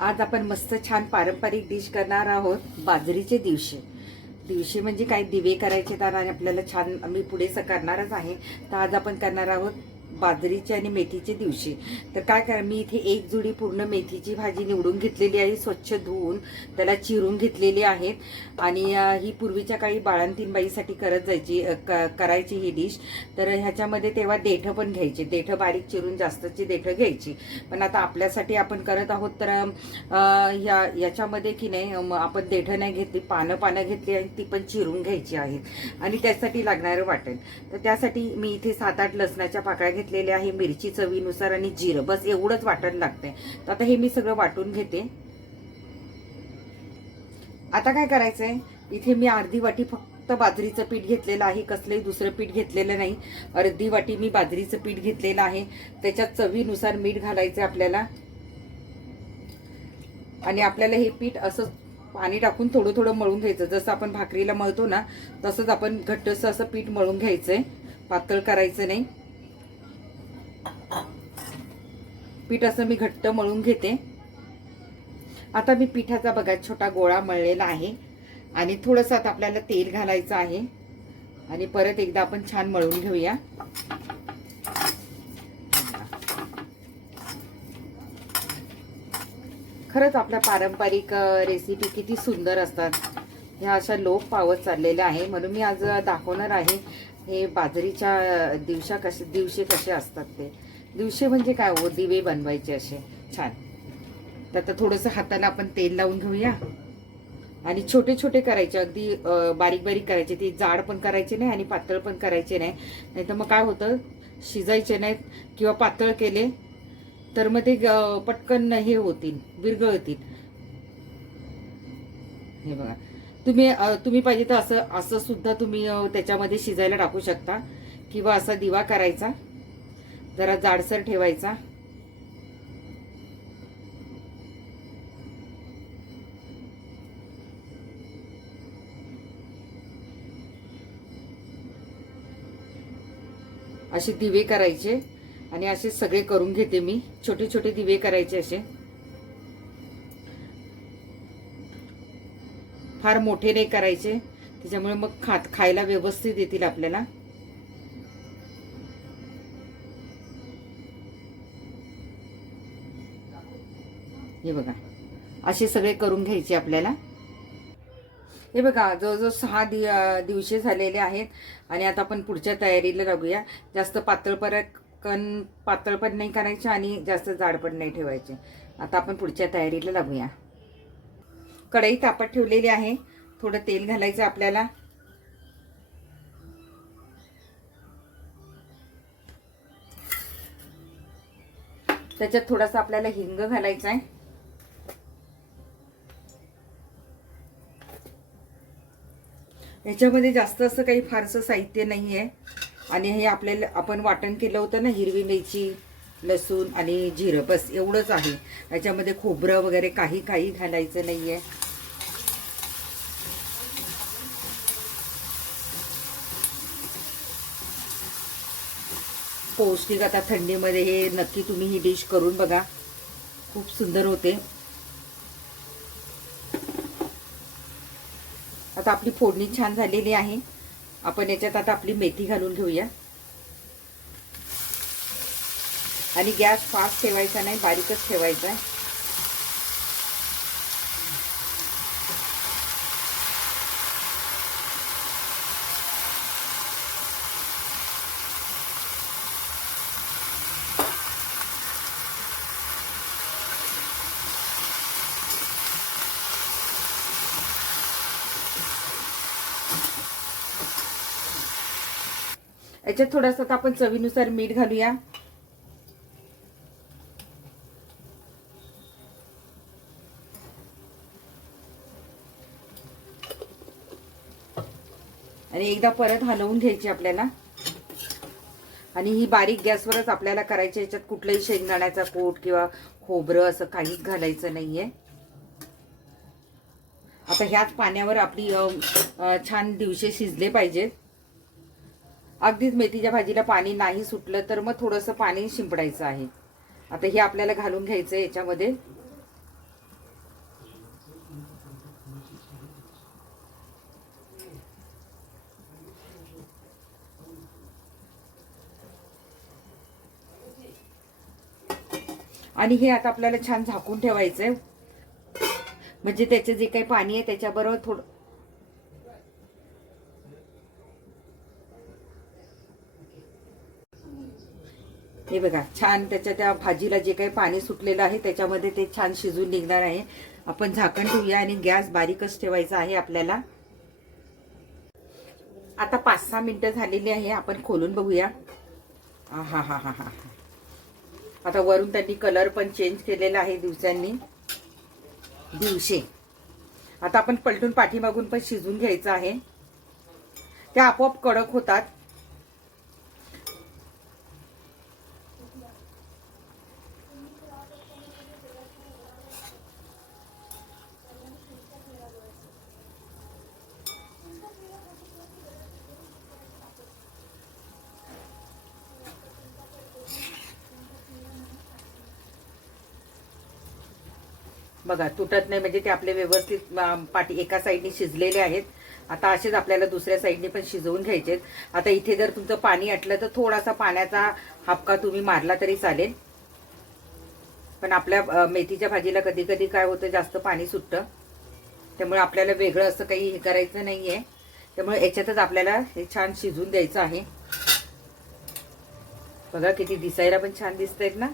आज आपण मस्त छान पारंपरिक डिश करणार आहोत, बाजरीचे दिवशे. दिवशे म्हणजे काय, दिवे करायचे तर आणि आपल्याला छान मी पुढे करणारच आहे. तर आज आपण करणार आहोत बाजरीचे आणि मेथीचे दिवशे. तर काय करा, मी इथे एक जुडी पूर्ण मेथीची भाजी निवडून घेतलेली आहे, स्वच्छ धुवून त्याला चिरून घेतलेली आहेत. आणि ही पूर्वीच्या काळी बाळंतीणबाईसाठी करत जायची, करायची ही डिश. तर ह्याच्यामध्ये तेव्हा देठं पण घ्यायचे, देठं बारीक चिरून जास्तची देठं घ्यायची. पण आता आपल्यासाठी आपण करत आहोत तर याच्यामध्ये की नाही आपण देठं नाही घेतली, पानं घेतली आणि ती पण चिरून घ्यायची आहेत. आणि त्यासाठी लागणारं वाटण, तर त्यासाठी मी इथे 7-8 लसणाच्या पाकळ्या घेतलेल्या आहे, मिरची चवीनुसार आणि जिरं, बस एवढंच वाटण लागतंय. तर आता हे मी सगळं वाटून घेते. आता काय करायचंय, इथे मी अर्धी वाटी फक्त बाजरीचं पीठ घेतलेलं आहे, कसलंही दुसरं पीठ घेतलेलं नाही. अर्धी वाटी मी बाजरीचं पीठ घेतलेलं आहे. त्याच्यात चवीनुसार मीठ घालायचं आपल्याला. आणि आपल्याला हे पीठ असं पाणी टाकून थोडं थोडं मळून घ्यायचं, जसं आपण भाकरीला मळतो ना तसंच आपण घट्टसं असं पीठ मळून घ्यायचंय, पातळ करायचं नाही. पीठ असं मी घट्ट मळून घेते. आता मी पिठाचा बघा छोटा गोळा मळलेला आहे आणि थोडंसं आता आपल्याला तेल घालायचं आहे आणि परत एकदा आपण छान मळून घेऊया. खरंच आपल्या पारंपरिक रेसिपी किती सुंदर असतात, ह्या अशा लोप पावत चाललेल्या आहे. म्हणून मी आज दाखवणार आहे हे बाजरीच्या दिवशे कसे असतात ते. दिवशे म्हणजे काय हो, दिवे बनवायचे असे छान. तर आता थोडंसं हाताला आपण तेल लावून घेऊया आणि छोटे छोटे करायचे, अगदी बारीक बारीक करायचे. ते जाड पण करायचे नाही आणि पातळ पण करायचे नाही, नाहीतर मग काय होतं, शिजायचे नाहीत किंवा पातळ केले तर मग ते पटकन हे होतील, विरघळतील. हे बघा, तुम्ही पाहिजे तर असं सुद्धा तुम्ही त्याच्यामध्ये शिजायला टाकू शकता, किंवा असा दिवा करायचा, जरा जाडसर ठेवायचा. असे दिवे करायचे आणि असे सगळे करून घेते मी. छोटे छोटे दिवे करायचे असे, फार मोठे नाही करायचे, त्याच्यामुळे मग खायला व्यवस्थित येतील आपल्याला. हे बघा, असे सगळे करून घ्यायचे आपल्याला. हे बघा, जवळजवळ 6 दिवसे झालेले आहेत आणि आता आपण पुढच्या तयारीला लागूया. जास्त पातळ पण नाही करायचे आणि जास्त जाड पण नाही ठेवायचे. आता आपण पुढच्या तयारीला लागूया. कढई तापत ठेवलेली आहे, थोडं तेल घालायचं आपल्याला. त्याच्यात थोडासा आपल्याला हिंग घालायचा आहे. याच्यामध्ये जास्त असं काही फारसं साहित्य नाही आहे. आणि हे आपण वाटण केलं होतं ना, हिरवी मिरची, लसूण आणि जिरं, बस एवढंच आहे. याच्यामध्ये खोबरं वगैरे काही घालायचं नाही आहे. पौष्टिक, आता थंडीमध्ये हे नक्की तुम्ही ही डिश करून बघा, खूप सुंदर होते. आता आपली फोडणी छान झालेली आहे. आपण याच्यात आता आपली मेथी घालून घेऊया. आणि गॅस फास्ट ठेवायचा नाही, बारीकच ठेवायचा आहे. याच्यात थोडासा आपण चवीनुसार मीठ घालूया. आणि एकदा परत हलवून घ्यायची आपल्याला. आणि ही बारीक गॅसवरच आपल्याला करायची. याच्यात कुठलंही शेंगदाण्याचा कूट किंवा खोबरं असं काहीच घालायचं नाहीये. आता ह्याच पाण्यावर आपली छान दिवशे शिजले पाहिजेत. अगदीच मेथीच्या भाजीला पाणी नाही सुटलं तर मग थोडंसं पाणी शिंपडायचं आहे. आता हे आपल्याला घालून घ्यायचं याच्यामध्ये. आणि हे आता आपल्याला छान झाकून ठेवायचंय, म्हणजे त्याचे जे काही पाणी आहे त्याच्याबरोबर थोडं हे बघा छान त्याच्या त्या भाजीला जे काही पाणी सुटलेलं आहे त्याच्यामध्ये ते छान शिजून निघणार आहे. आपण झाकण ठेवूया आणि गॅस बारीकच ठेवायचा आहे आपल्याला. आता 5-6 मिनिटं झालेली आहे, आपण खोलून बघूया. हा हा हा हा हा. आता वरून त्यांनी कलर पण चेंज केलेला आहे दिवसांनी दिवशी. आता आपण पलटून पाठीमागून पण शिजून घ्यायचं आहे, त्या आपोआप कडक होतात. बघा तुटत नाही, म्हणजे ते आपले व्यवस्थित पाठी एका साईडने शिजलेले आहेत. आता असेच आपल्याला दुसऱ्या साईडने पण शिजवून घ्यायचे. आता इथे जर तुमचं पाणी आटलं तर थोडासा पाण्याचा हापका तुम्ही मारला तरी चालेल, पण आपल्या मेथीच्या भाजीला कधी कधी काय होतं जास्त पाणी सुटतं, त्यामुळे आपल्याला वेगळं असं काही हे करायचं नाहीये. त्यामुळे याच्यातच आपल्याला हे छान शिजून द्यायचं आहे. बघा किती दिसायला पण छान दिसतायत ना.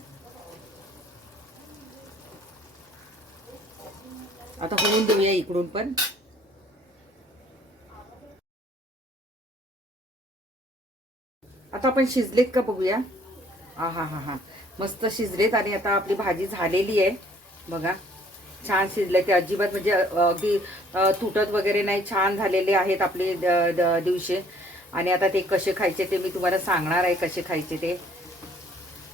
आता होऊन देऊया इकडून पण. आता आपण शिजलेत का बघूया. हा हा हा हा, मस्त शिजलेत. आणि आता आपली भाजी झालेली आहे बघा, छान शिजले ते, अजिबात म्हणजे अगदी तुटत वगैरे नाही, छान झालेले आहेत आपले दिवशी. आणि आता ते कसे खायचे ते मी तुम्हाला सांगणार आहे, कसे खायचे ते.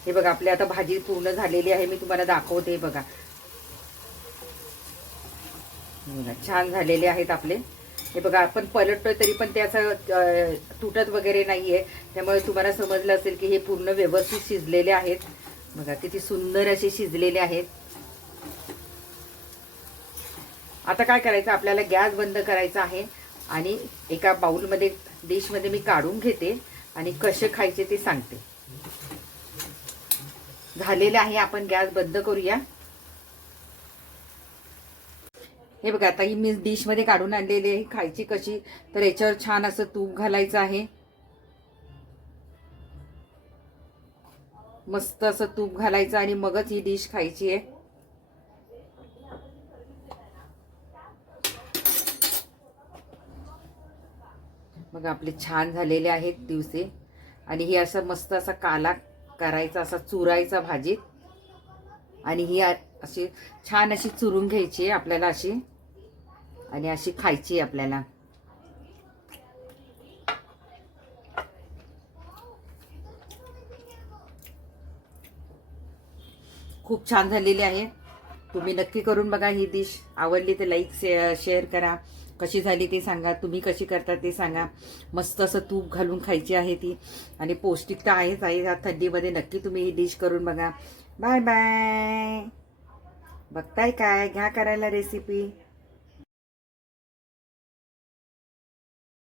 हे बघा आपली आता भाजी पूर्ण झालेली आहे, मी तुम्हाला दाखवते. बघा छान झालेले आहेत आपले. हे बघा आपण पलटतोय तरी पण ते असं तुटत वगैरे नाहीये, त्यामुळे तुम्हाला समजलं असेल की हे पूर्ण व्यवस्थित शिजलेले आहेत. बघा किती सुंदर असे शिजलेले आहेत. आता काय करायचं, आपल्याला गॅस बंद करायचा आहे आणि एका बाउलमध्ये डिशमध्ये मी काढून घेते आणि कसे खायचे ते सांगते. झालेले आहे, आपण गॅस बंद करूया. हे बघा आता ही मी डिश मध्ये काढून आणलेली आहे. खायची कशी, तर याच्यावर छान असं तूप घालायचं आहे. मस्त असं तूप घालायचं आणि मगच ही डिश खायची आहे. बघा आपले छान झालेले आहेत दिवसे. आणि ही असं मस्त असा काला करायचा, असा चुरायचा भाजीत, आणि ही अशी छान अशी चुरून घ्यायची आहे आपल्याला अशी, आणि अशी खायची आहे आपल्याला. खूप छान झालेली आहे. तुम्ही नक्की करून बघा ही डिश. आवडली तर लाईक शेअर करा. कशी झाली ते सांगा, तुम्ही कशी करता ते सांगा. मस्त असं तूप घालून खायची आहे ती, आणि पौष्टिक तर आहेच आहे. या थंडीमध्ये नक्की तुम्ही ही डिश करून बघा. Bye bye. बघताय काय, घ्या करायला रेसिपी.